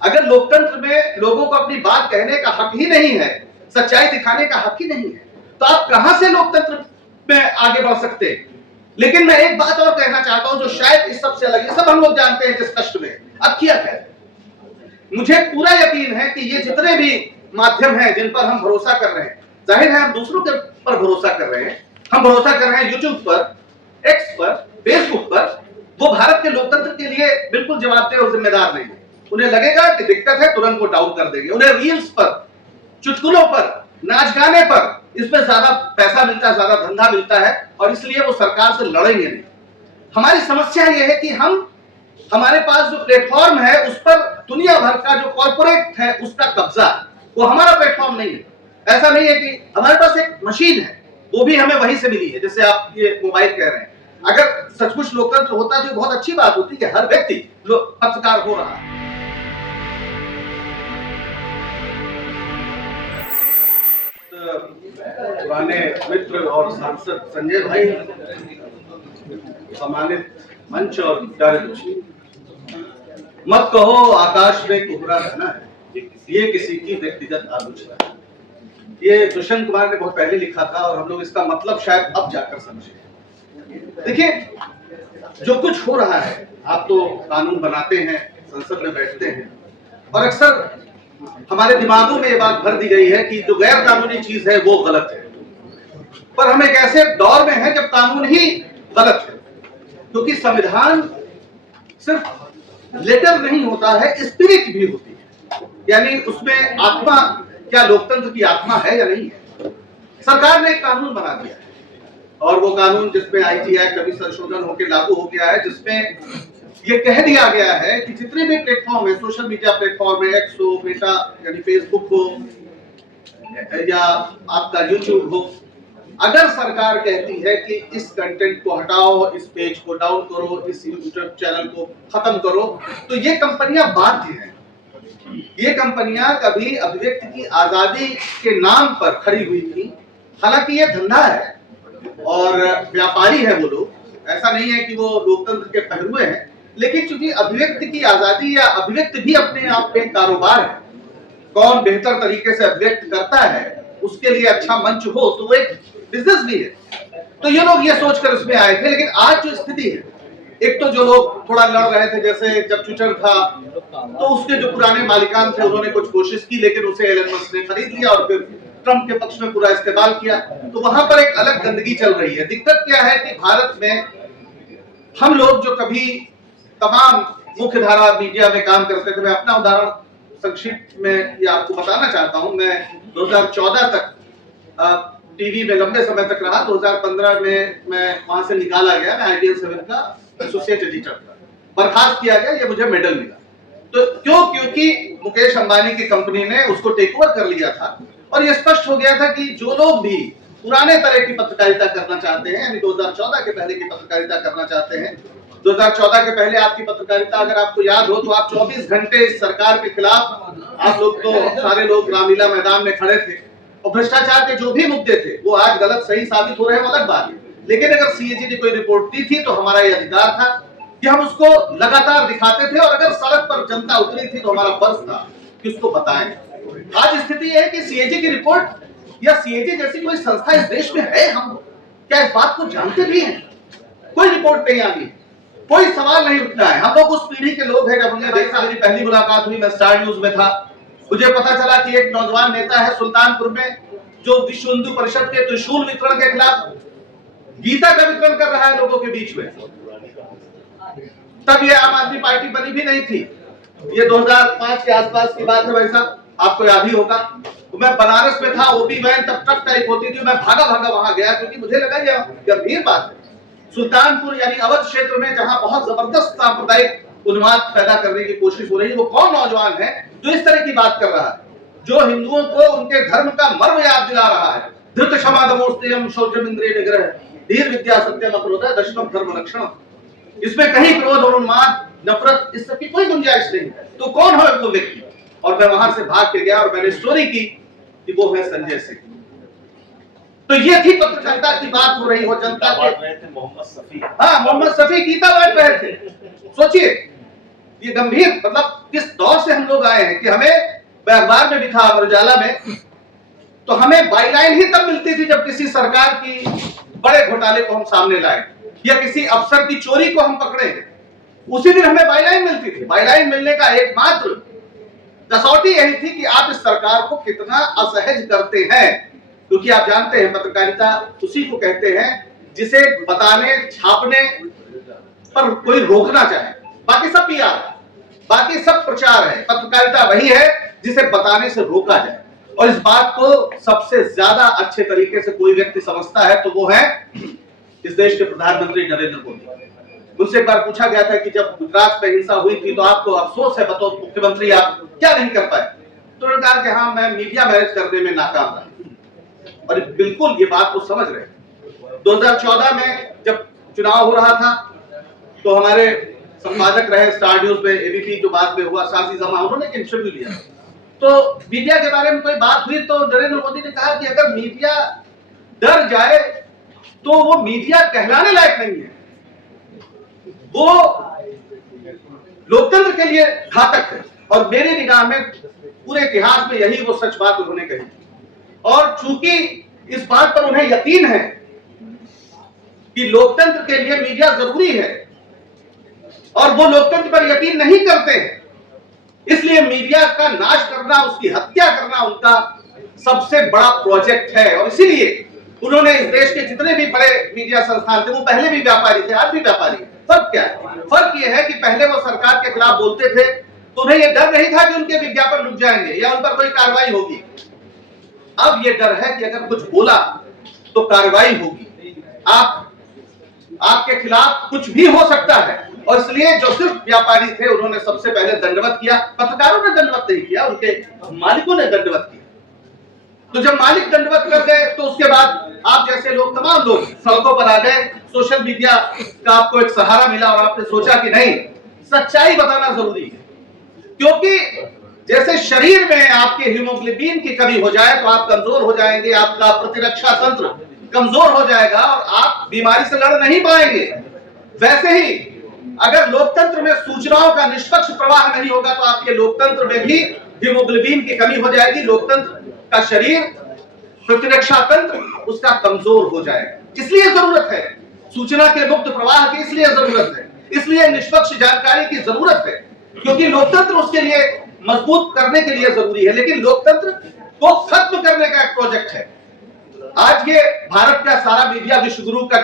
अगर लोकतंत्र में लोगों को अपनी बात कहने का हक ही नहीं है, सच्चाई दिखाने का हक ही नहीं है, तो आप कहां से लोकतंत्र में आगे बढ़ सकते हैं। लेकिन मैं एक बात और कहना चाहता हूं जो शायद इस सबसे अलग है, सब हम लोग जानते हैं जिस कष्ट में अब किया है। मुझे पूरा यकीन है कि ये जितने भी माध्यम हैं जिन पर हम भरोसा कर रहे हैं, जाहिर है हम दूसरों के पर भरोसा कर रहे हैं, हम भरोसा कर रहे हैं यूट्यूब पर, एक्स पर, फेसबुक पर, वो भारत के लोकतंत्र के लिए बिल्कुल जवाबदेह और जिम्मेदार नहीं है। उन्हें लगेगा कि दिक्कत है, तुरंत वो डाउन कर देंगे। उन्हें रील्स पर, चुटकुलों पर, नाच गाने पर, इसमें ज्यादा पैसा मिलता है, ज्यादा धंधा मिलता है, और इसलिए वो सरकार से लड़ेंगे नहीं। हमारी समस्या ये है कि हमारे पास जो प्लेटफॉर्म है उस पर दुनिया भर का जो कॉर्पोरेट है उसका कब्जा, वो हमारा प्लेटफॉर्म नहीं है। ऐसा नहीं है कि हमारे पास एक मशीन है, वो भी हमें वहीं से मिली है, जैसे आप ये मोबाइल कह रहे हैं। अगर सचमुच लोकतंत्र होता तो बहुत अच्छी बात होती कि हर व्यक्ति पत्रकार हो रहा है। पुराने मित्र और सांसद संजय भाई, सम्मानित मंच और प्यारे दोस्तों, मत कहो आकाश में कोहरा रहना है, ये किसी की व्यक्तिगत आलोचना है। ये दुष्यंत कुमार ने बहुत पहले लिखा था और हम लोग इसका मतलब शायद अब जाकर समझे। देखिए, जो कुछ हो रहा है, आप तो कानून बनाते हैं, संसद में बैठते हैं, और अक्सर हमारे दिमागों में ये बात भर दी गई है कि जो गैर कानूनी चीज है वो गलत है। पर हम एक ऐसे दौर में हैं जब कानून ही गलत है, क्योंकि संविधान सिर्फ लेटर नहीं होता है, स्पिरिट भी होती है। यानी उसमें आत्मा, क्या लोकतंत्र की आत्मा है या नहीं है। सरकार ने एक कानून बना दिया है, और वो कानून जिसमें आईटी एक्ट अभी संशोधन होकर लागू हो गया है, जिसमें ये कह दिया गया है कि जितने भी प्लेटफॉर्म है, सोशल मीडिया प्लेटफॉर्म है, एक्स हो, मेटा यानी फेसबुक हो, या आपका यूट्यूब हो, अगर सरकार कहती है कि इस कंटेंट को हटाओ, इस पेज को डाउन करो, इस यूट्यूब चैनल को खत्म करो, तो ये कंपनियां बाध्य हैं। ये कंपनियां कभी अभिव्यक्ति की आजादी के नाम पर खड़ी हुई थी। हालांकि ये धंधा है और व्यापारी है वो लोग, ऐसा नहीं है कि वो लोकतंत्र के पहलुए हैं, लेकिन चूंकि अभिव्यक्ति की आजादी या अभिव्यक्ति भी अपने आप में कारोबार है, कौन बेहतर तरीके से अभिव्यक्त करता है उसके लिए अच्छा मंच हो तो वो एक बिजनेस भी है। तो ये लोग ये सोचकर उसमें आए थे। लेकिन आज जो स्थिति है, एक तो जो लोग थोड़ा लड़ रहे थे, जैसे जब ट्विटर था तो उसके जो पुराने मालिकान थे उन्होंने कुछ कोशिश की, लेकिन उसे एलन मस्क ने खरीद लिया और फिर ट्रंप के पक्ष में पूरा इस्तेमाल किया। तो वहां पर एक अलग गंदगी चल रही है। दिक्कत क्या है कि भारत में हम लोग जो कभी तमाम मुख्य धारा मीडिया में काम करते थे, मैं अपना उदाहरण संक्षिप्त में ये आपको बताना चाहता हूं। मैं 2014 तक टीवी में लंबे समय तक रहा। 2015 में मैं वहां से निकाला गया, मैं ITN 7 का एसोसिएट एडिटर था, बर्खास्त किया गया, ये मुझे मेडल मिला। तो क्यों? क्योंकि मुकेश अंबानी की कंपनी ने उसको टेक ओवर कर लिया था, और ये स्पष्ट हो गया था कि जो लोग भी पुराने तरह की पत्रकारिता करना चाहते हैं, यानी 2014 के पहले की पत्रकारिता करना चाहते हैं, 2014 के पहले आपकी पत्रकारिता अगर आपको याद हो तो आप 24 घंटे इस सरकार के खिलाफ, आप लोग तो सारे लोग रामलीला मैदान में खड़े थे, और भ्रष्टाचार के जो भी मुद्दे थे वो आज गलत सही साबित हो रहे हैं, अलग बात है। लेकिन अगर सीएजी ने कोई रिपोर्ट दी थी तो हमारा ये अधिकार था कि हम उसको लगातार दिखाते थे, और अगर सड़क पर जनता उतरी थी तो हमारा फर्ज था कि उसको बताएं। आज स्थिति है कि सीएजी की रिपोर्ट या सीएजी जैसी कोई संस्था इस देश में है, हम क्या इस बात को जानते भी हैं? कोई रिपोर्ट नहीं आई, कोई सवाल नहीं उठना है। हम लोग उस पीढ़ी के लोग हैं। जब हमने देखा, मेरी पहली मुलाकात हुई, मैं स्टार न्यूज में था, मुझे पता चला कि एक नौजवान नेता है सुल्तानपुर में जो विश्व हिंदू परिषद के त्रिशूल वितरण के खिलाफ गीता का वितरण कर रहा है लोगों के बीच में। तब ये आम आदमी पार्टी बनी भी नहीं थी, ये 2005 के आसपास की बात है भाई साहब, आपको याद ही होगा। तो मैं बनारस में था, ओपी वैन तब ट्रक टाइप होती थी, मैं भागा भागा वहां गया क्योंकि मुझे लगा ये गंभीर बात है। सुल्तानपुर यानी अवध क्षेत्र में जहां बहुत जबरदस्त सांप्रदायिक उन्माद पैदा करने की कोशिश हो रही है, वो कौन नौजवान है जो इस तरह की बात कर रहा है, जो हिंदुओं को उनके धर्म का मर्म याद दिला रहा है। धृत क्षमा दमोस्तयम शौचम इंद्रिय निग्रह धीर विद्या सत्यम अक्रोध दशमम धर्म लक्षण। इसमें कहीं क्रोध और उन्माद, नफरत, इस सब की कोई गुंजाइश नहीं है। तो कौन है वो व्यक्ति? और मैं वहां से भाग के गया और मैंने स्टोरी की कि वो है संजय सिंह। तो ये थी पत्रकारिता की बात हो रही हो, जनता के मोहम्मद शफी। हाँ, मोहम्मद शफी गीता बांट रहे थे। सोचिए ये गंभीर, मतलब किस दौर से हम लोग आए कि हमें, अखबार में भी था अमर उजाला में, तो हमें बाईलाइन ही तब मिलती थी जब किसी सरकार की बड़े घोटाले को हम सामने लाए या किसी अफसर की चोरी को हम पकड़े, उसी दिन हमें बाईलाइन मिलती थी। बाईलाइन मिलने का एकमात्र कसौटी यही थी कि आप इस सरकार को कितना असहज करते हैं, क्योंकि आप जानते हैं पत्रकारिता उसी को कहते हैं जिसे बताने छापने पर कोई रोकना चाहे, बाकी सब पीआर है, बाकी सब प्रचार है। पत्रकारिता वही है जिसे बताने से रोका जाए, और इस बात को सबसे ज्यादा अच्छे तरीके से कोई व्यक्ति समझता है तो वो है इस देश के प्रधानमंत्री नरेंद्र मोदी। उनसे एक बार पूछा गया था कि जब गुजरात में हिंसा हुई थी तो आपको अफसोस है, बतौर मुख्यमंत्री आप क्या नहीं कर पाए? तो उन्होंने कहा कि हाँ, मैं मीडिया मैनेज करने में नाकाम रहा। और बिल्कुल ये बात वो समझ रहे। 2014 में जब चुनाव हो रहा था तो हमारे संपादक रहे स्टार न्यूज में, एबीपी जो बाद में हुआ, सासी जमा, उन्होंने एक इंटरव्यू लिया तो मीडिया के बारे में कोई बात हुई तो नरेंद्र मोदी ने कहा कि अगर मीडिया डर जाए तो वो मीडिया कहलाने लायक नहीं है, वो लोकतंत्र के लिए घातक है। और मेरी निगाह में पूरे इतिहास में यही वो सच बात उन्होंने कही। और चूंकि इस बात पर उन्हें यकीन है कि लोकतंत्र के लिए मीडिया जरूरी है और वो लोकतंत्र पर यकीन नहीं करते हैं, इसलिए मीडिया का नाश करना, उसकी हत्या करना उनका सबसे बड़ा प्रोजेक्ट है। और इसीलिए उन्होंने इस देश के जितने भी बड़े मीडिया संस्थान थे, वो पहले भी व्यापारी थे, आज भी व्यापारी है। फर्क क्या है? फर्क यह है कि पहले वो सरकार के खिलाफ बोलते थे तो उन्हें यह डर नहीं था कि उनके विज्ञापन रुक जाएंगे या उन पर कोई कार्रवाई होगी। अब ये डर है कि अगर कुछ बोला तो कार्रवाई होगी, आपके खिलाफ कुछ भी हो सकता है। और इसलिए जो सिर्फ व्यापारी थे उन्होंने सबसे पहले दंडवत किया, पत्रकारों ने दंडवत नहीं किया, उनके मालिकों ने दंडवत किया। तो जब मालिक दंडवत कर गए तो उसके बाद आप जैसे लोग, तमाम लोग सड़कों पर आ गए, सोशल मीडिया का आपको एक सहारा मिला और आपने सोचा कि नहीं, सच्चाई बताना जरूरी है। क्योंकि जैसे शरीर में आपके हीमोग्लोबिन की कमी हो जाए तो आप कमजोर हो जाएंगे, आपका प्रतिरक्षा तंत्र कमजोर हो जाएगा और आप बीमारी से लड़ नहीं पाएंगे। वैसे ही अगर लोकतंत्र में सूचनाओं का निष्पक्ष प्रवाह नहीं होगा तो आपके लोकतंत्र में भी हीमोग्लोबिन की कमी हो जाएगी, लोकतंत्र का शरीर, प्रतिरक्षा तंत्र उसका कमजोर हो जाएगा। इसलिए जरूरत है सूचना के मुक्त प्रवाह की, इसलिए जरूरत है, इसलिए निष्पक्ष जानकारी की जरूरत है, क्योंकि लोकतंत्र उसके लिए मजबूत करने के लिए जरूरी है। लेकिन लोकतंत्र को खत्म करने का एक प्रोजेक्ट है। आज ये भारत का सारा मीडिया विश्वगुरु का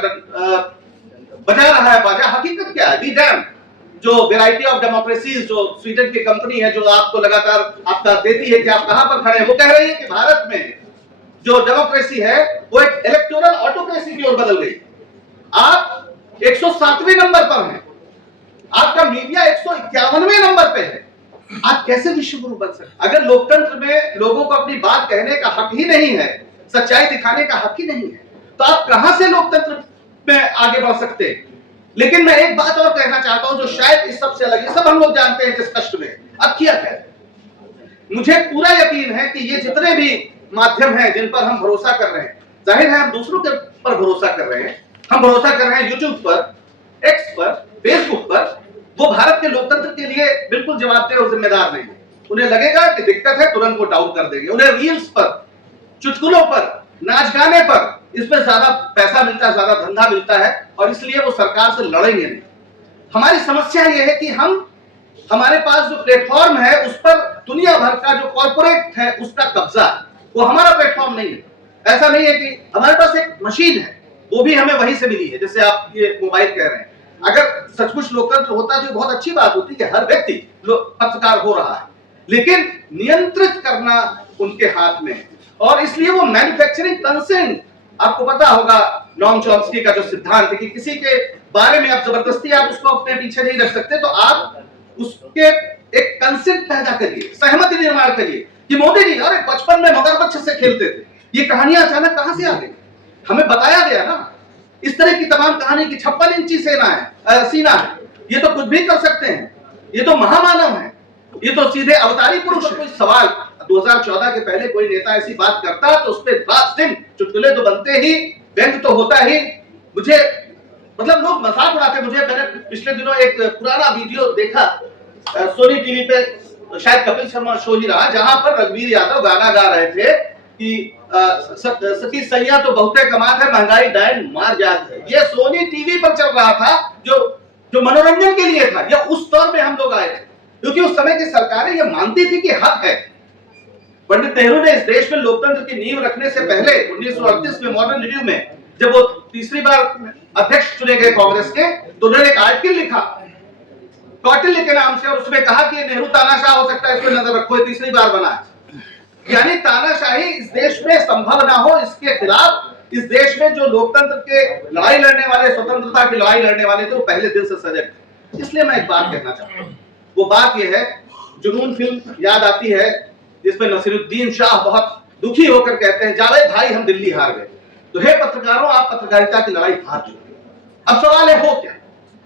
बजा रहा है बाजा। हकीकत क्या है? वी डैम, जो वैरायटी ऑफ डेमोक्रेसीज, जो स्वीडन की कंपनी है, जो आपको लगातार आपका देती है कि आप कहां पर खड़े हैं, वो कह रही है कि भारत में जो डेमोक्रेसी है वो एक इलेक्टोरल ऑटोक्रेसी की ओर बदल गई। आप 107वें नंबर पर हैं, आपका मीडिया 151वें नंबर पे है। आप कैसे विश्वगुरु बन सकते? अगर लोकतंत्र में लोगों को अपनी बात कहने का हक ही नहीं है, सच्चाई दिखाने का हक ही नहीं है, तो आप कहां से लोकतंत्र में आगे बढ़ सकते हैं? लेकिन मैं एक बात और कहना चाहता हूं जो शायद इस सबसे अलग है। सब हम लोग जानते हैं जिस कष्ट में अब किया है। मुझे पूरा यकीन है कि ये जितने भी माध्यम हैं जिन पर हम भरोसा कर रहे हैं, जाहिर है हम दूसरों के पर भरोसा कर रहे हैं, हम भरोसा कर रहे हैं यूट्यूब पर, एक्स पर, फेसबुक पर, वो भारत के लोकतंत्र के लिए बिल्कुल जवाबदेह और जिम्मेदार नहीं है। उन्हें लगेगा कि दिक्कत है, तुरंत वो डाउन कर देंगे। उन्हें रील्स पर, चुटकुलों पर, नाच गाने पर, इसमें ज्यादा पैसा मिलता है, ज्यादा धंधा मिलता है, और इसलिए वो सरकार से लड़ेंगे नहीं। हमारी समस्या यह है कि हमारे पास जो प्लेटफॉर्म है उस पर दुनिया भर का जो कॉर्पोरेट है उसका कब्जा है, वो हमारा प्लेटफॉर्म नहीं है। ऐसा नहीं है कि हमारे पास एक मशीन है, वो भी हमें वहीं से मिली है, जैसे आप ये मोबाइल कह रहे हैं। अगर सचमुच लोकतंत्र होता तो बहुत अच्छी बात होती कि हर व्यक्ति पत्रकार हो रहा है, लेकिन नियंत्रित करना उनके हाथ में है। और इसलिए वो मैन्युफैक्चरिंग कंसेंट, आपको पता होगा नॉम चॉम्स्की का जो सिद्धांत है कि किसी के बारे में आप जबरदस्ती आप उसको अपने पीछे नहीं रख सकते, तो आप उसके एक कंसेंट पैदा करिए, सहमति निर्माण करिए कि मोदी जी अरे बचपन में मगरमच्छ से खेलते थे। ये कहानियां अचानक कहां से आ गई? हमें बताया गया ना। इस तरह की तमाम कहानी की 56 इंची सीना है, ये तो कुछ भी कर सकते हैं, ये तो महामानव है, ये तो सीधे अवतारी पुरुष। कोई सवाल 2014 के पहले कोई नेता ऐसी बात करता तो उस पर रात दिन चुटकुले तो बनते ही, व्यंग तो होता ही। मुझे मतलब लोग मजाक उड़ाते। मैंने पिछले दिनों एक पुराना वीडियो देखा सोनी टीवी पे, शायद कपिल शर्मा शो ही रहा, जहां पर रघुवीर यादव गाना गा रहे थे कि सती सैया तो बहुते कमात है, महंगाई डायन मार जात है। ये सोनी टीवी पर चल रहा था, जो मनोरंजन के लिए था। यह उस दौर में हम लोग आए थे, क्योंकि उस समय की सरकारें यह मानती थी कि हक है। पंडित नेहरू ने इस देश में लोकतंत्र की नींव रखने से पहले 1938 में मॉडर्न रिव्यू में जब वो तीसरी बार अध्यक्ष चुने गए कांग्रेस के, तो उन्होंने एक आर्टिकल लिखा कौटिल्य के नाम से, और उसमें कहा कि नेहरू तानाशाह हो सकता है, इसको नजर रखो, तीसरी बार बना है। यानी तानाशाही इस देश में संभव ना हो, इसके खिलाफ इस देश में जो लोकतंत्र के लड़ाई लड़ने वाले, स्वतंत्रता की लड़ाई लड़ने वाले थे, वो पहले दिन से सजग थे। इसलिए मैं एक बात कहना चाहता हूं, वो बात यह है, जुनून फिल्म याद आती है जिसमें नसीरुद्दीन शाह बहुत दुखी होकर कहते हैं, जावेद भाई हम दिल्ली हार गए। तो हे पत्रकारों, आप पत्रकारिता की लड़ाई हार चुके हो। अब सवाल है हो क्या?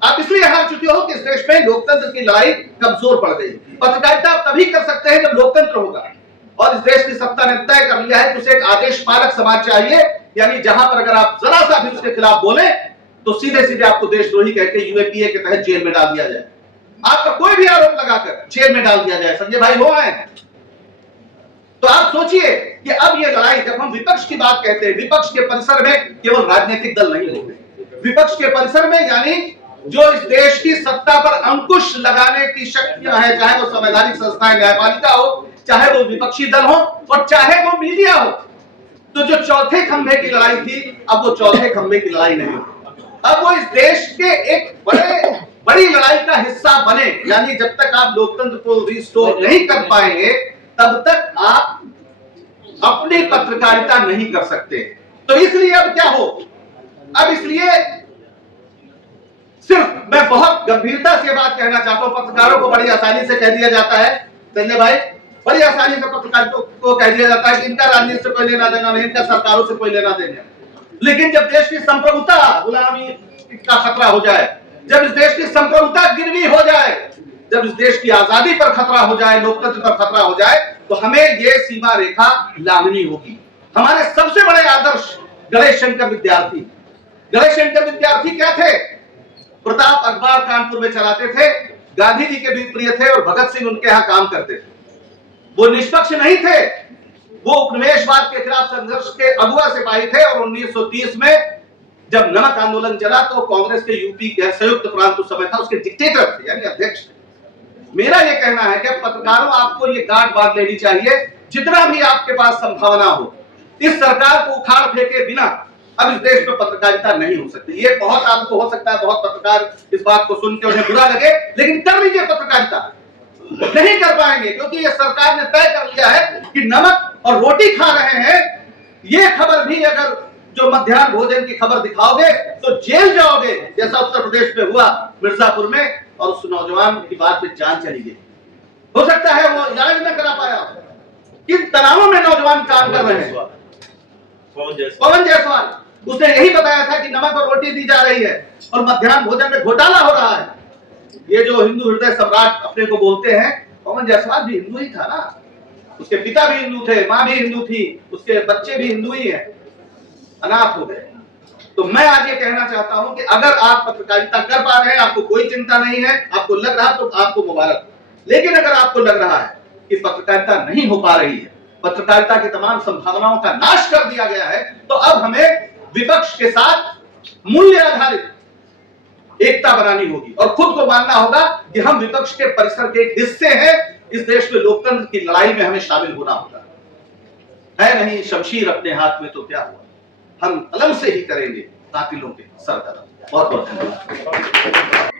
आप इसलिए हार चुके हो कि इस देश में लोकतंत्र की लड़ाई कमजोर पड़ गई। पत्रकारिता आप तभी कर सकते हैं जब लोकतंत्र होगा, और इस देश की सत्ता ने तय कर लिया है कि उसे एक आदेश पालक समाज चाहिए, यानी जहां पर अगर आप जरा सा भी उसके खिलाफ बोले तो सीधे सीधे आपको देशद्रोही कहकर यूएपीए के तहत जेल में डाल दिया जाए, आपका कोई भी आरोप लगाकर जेल में डाल दिया जाए। संजय भाई हो आए हैं। तो आप सोचिए कि अब ये लड़ाई, जब हम विपक्ष की बात कहते हैं, विपक्ष के परिसर में केवल राजनीतिक दल नहीं होते, विपक्ष के परिसर में यानी जो इस देश की सत्ता पर अंकुश लगाने की शक्तियां हैं, चाहे वो संवैधानिक संस्थाएं, न्यायपालिका हो, चाहे वो विपक्षी दल हो, और चाहे वो मीडिया हो। तो जो चौथे खंभे की लड़ाई थी, अब वो चौथे खंभे की लड़ाई नहीं, अब वो इस देश के एक बड़ी लड़ाई का हिस्सा बने। यानी जब तक आप लोकतंत्र को रिस्टोर नहीं कर पाएंगे, तब तक आप अपनी पत्रकारिता नहीं कर सकते। तो इसलिए अब क्या हो, अब इसलिए सिर्फ मैं बहुत गंभीरता से बात कहना चाहता हूं। पत्रकारों को बड़ी आसानी से कह दिया जाता है, संजय भाई, बड़ी आसानी से पत्रकारों को कह दिया जाता है कि इनका राजनीति से कोई लेना देना नहीं, इनका सरकारों से कोई लेना देना। लेकिन जब देश की संप्रभुता गुलामी का खतरा हो जाए, जब इस देश की संप्रभुता गिरवी हो जाए, जब इस देश की आजादी पर खतरा हो जाए, लोकतंत्र पर खतरा हो जाए, तो हमें यह सीमा रेखा लांघनी होगी। हमारे सबसे बड़े आदर्श गणेश शंकर विद्यार्थी, गणेश शंकर विद्यार्थी क्या थे? प्रताप अखबार कानपुर में चलाते थे, गांधी जी के भी प्रिय थे और भगत सिंह उनके यहां काम करते थे। वो निष्पक्ष नहीं थे, वो उपनिवेशवाद के खिलाफ संघर्ष के अगुआ सिपाही थे। और 1930 में जब नमक आंदोलन चला तो कांग्रेस के यूपी के संयुक्त प्रांत उस समय था, उसके डिक्टेटर थे, यानी अध्यक्ष थे। मेरा यह कहना है कि पत्रकारों, आपको ये गांठ बांध लेनी चाहिए, जितना भी आपके पास संभावना हो, इस सरकार को उखाड़ फेंके बिना अब इस देश में पत्रकारिता नहीं हो सकती। ये बहुत आपको हो सकता है, बहुत पत्रकार इस बात को सुन के उन्हें बुरा लगे, लेकिन कर लीजिए पत्रकारिता। नहीं कर पाएंगे, क्योंकि ये सरकार ने तय कर लिया है कि नमक और रोटी खा रहे हैं, ये खबर भी अगर जो मध्याह्न भोजन की खबर दिखाओगे तो जेल जाओगे, जैसा उत्तर प्रदेश में हुआ मिर्जापुर में, और उस नौजवान की बात में जान चली गई। हो सकता है वो इलाज न करा पाया। किन तनावों में नौजवान काम कर रहे हैं? पवन जायसवाल, उसने यही बताया था कि नमक और रोटी दी जा रही है और मध्याह्न भोजन में घोटाला हो रहा है। ये जो हिंदू हृदय सम्राट अपने को बोलते हैं, पवन जायसवाल भी हिंदू ही था ना, उसके पिता भी हिंदू थे, मां भी हिंदू थी, उसके बच्चे भी हिंदू ही हैं, अनाथ हो गए। तो मैं आज ये कहना चाहता हूं कि अगर आप पत्रकारिता कर पा रहे हैं, आपको कोई चिंता नहीं है, आपको लग रहा तो आपको मुबारक। लेकिन अगर आपको लग रहा है कि पत्रकारिता नहीं हो पा रही है, पत्रकारिता की तमाम संभावनाओं का नाश कर दिया गया है, तो अब हमें विपक्ष के साथ मूल्य आधारित एकता बनानी होगी और खुद को मानना होगा कि हम विपक्ष के परिसर के एक हिस्से हैं। इस देश में लोकतंत्र की लड़ाई में हमें शामिल होना होगा। है नहीं शमशीर अपने हाथ में तो क्या हुआ, हम कलम से ही करेंगे कातिलों के सरकदम। बहुत बहुत धन्यवाद।